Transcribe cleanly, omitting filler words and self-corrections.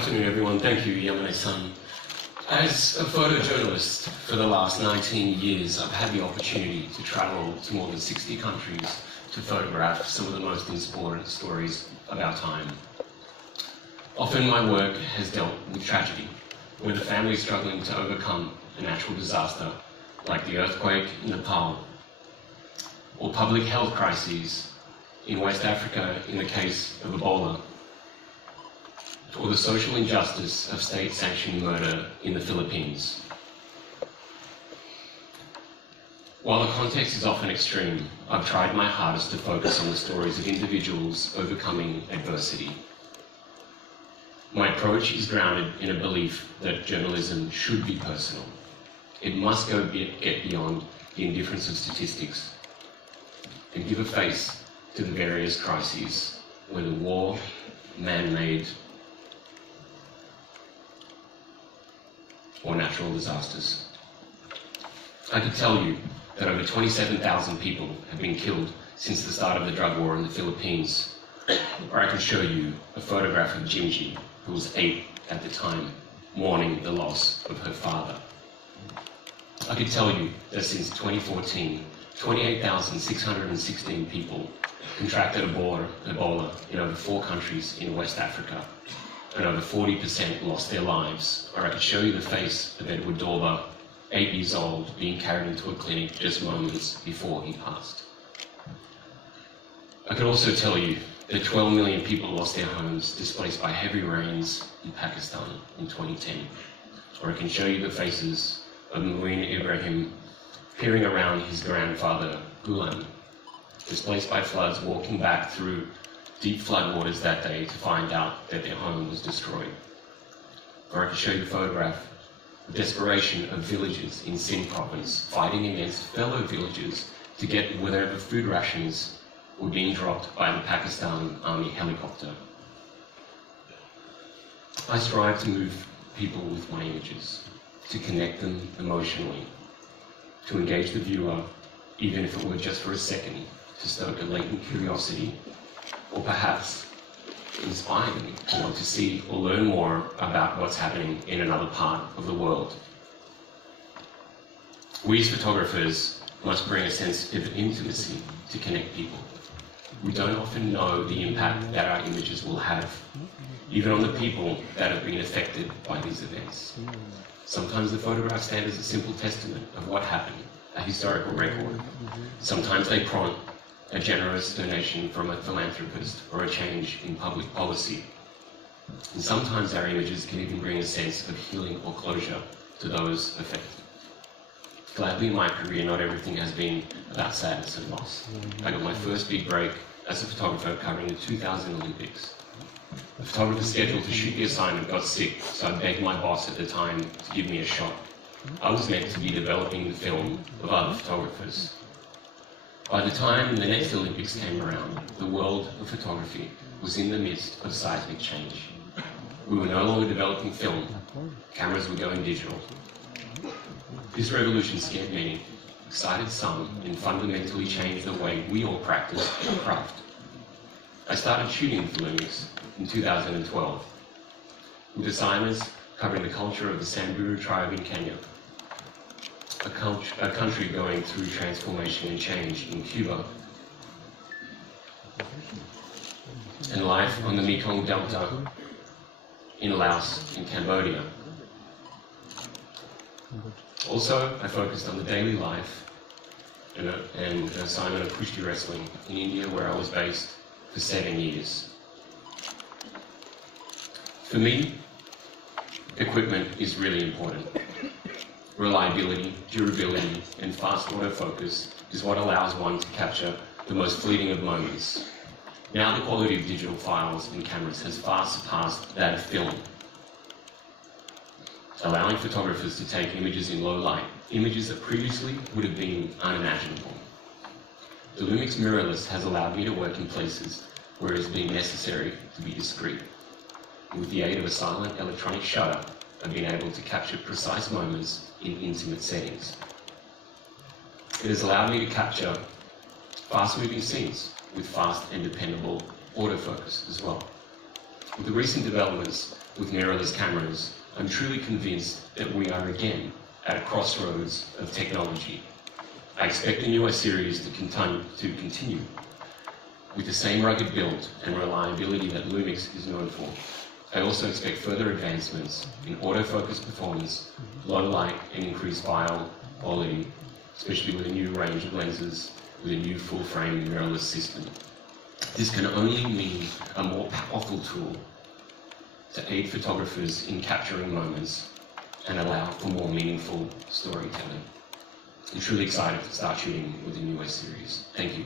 afternoon, everyone. Thank you, Yamane-san. As a photojournalist for the last 19 years, I've had the opportunity to travel to more than 60 countries to photograph some of the most important stories of our time. Often my work has dealt with tragedy, where the family is struggling to overcome a natural disaster, like the earthquake in Nepal, or public health crises in West Africa in the case of Ebola, or the social injustice of state-sanctioned murder in the Philippines. While the context is often extreme, I've tried my hardest to focus on the stories of individuals overcoming adversity. My approach is grounded in a belief that journalism should be personal. It must get beyond the indifference of statistics and give a face to the various crises, whether war, man-made, or natural disasters. I could tell you that over 27,000 people have been killed since the start of the drug war in the Philippines. Or I could show you a photograph of Jinji, who was 8 at the time, mourning the loss of her father. I could tell you that since 2014, 28,616 people contracted Ebola in over 4 countries in West Africa, and over 40% lost their lives. Or I could show you the face of Edward Dorber, 8 years old, being carried into a clinic just moments before he passed. I could also tell you that 12 million people lost their homes displaced by heavy rains in Pakistan in 2010. Or I can show you the faces of Muin Ibrahim peering around his grandfather, Gulen, displaced by floods, walking back through deep floodwaters that day to find out that their home was destroyed. Or I can show you a photograph of desperation of villagers in Sindh province fighting against fellow villagers to get whatever food rations were being dropped by the Pakistan Army helicopter. I strive to move people with my images, to connect them emotionally, to engage the viewer, even if it were just for a second, to stoke a latent curiosity, or perhaps inspire them to want to see or learn more about what's happening in another part of the world. We as photographers must bring a sense of intimacy to connect people. We don't often know the impact that our images will have, even on the people that have been affected by these events. Sometimes the photographs stand as a simple testament of what happened, a historical record. Sometimes they prompt a generous donation from a philanthropist or a change in public policy. And sometimes our images can even bring a sense of healing or closure to those affected. Gladly in my career, not everything has been about sadness and loss. I got my first big break as a photographer covering the 2000 Olympics. The photographer scheduled to shoot the assignment got sick, so I begged my boss at the time to give me a shot. I was meant to be developing the film of other photographers. By the time the next Olympics came around, the world of photography was in the midst of seismic change. We were no longer developing film, cameras were going digital. This revolution scared many, excited some, and fundamentally changed the way we all practice craft. I started shooting the Olympics in 2012, with assignments covering the culture of the Samburu tribe in Kenya, a country going through transformation and change in Cuba, and life on the Mekong Delta in Laos and Cambodia. Also, I focused on the daily life and an assignment of Kushti wrestling in India, where I was based for 7 years. For me, equipment is really important. Reliability, durability, and fast autofocus is what allows one to capture the most fleeting of moments. Now the quality of digital files and cameras has far surpassed that of film, allowing photographers to take images in low light, images that previously would have been unimaginable. The Lumix mirrorless has allowed me to work in places where it has been necessary to be discreet. With the aid of a silent electronic shutter, I've been able to capture precise moments in intimate settings. It has allowed me to capture fast-moving scenes with fast and dependable autofocus as well. With the recent developments with mirrorless cameras, I'm truly convinced that we are again at a crossroads of technology. I expect the newer series to continue with the same rugged build and reliability that Lumix is known for. I also expect further advancements in autofocus performance, low light and increased file quality, especially with a new range of lenses with a new full-frame mirrorless system. This can only mean a more powerful tool to aid photographers in capturing moments and allow for more meaningful storytelling. I'm truly excited to start shooting with the newer series. Thank you.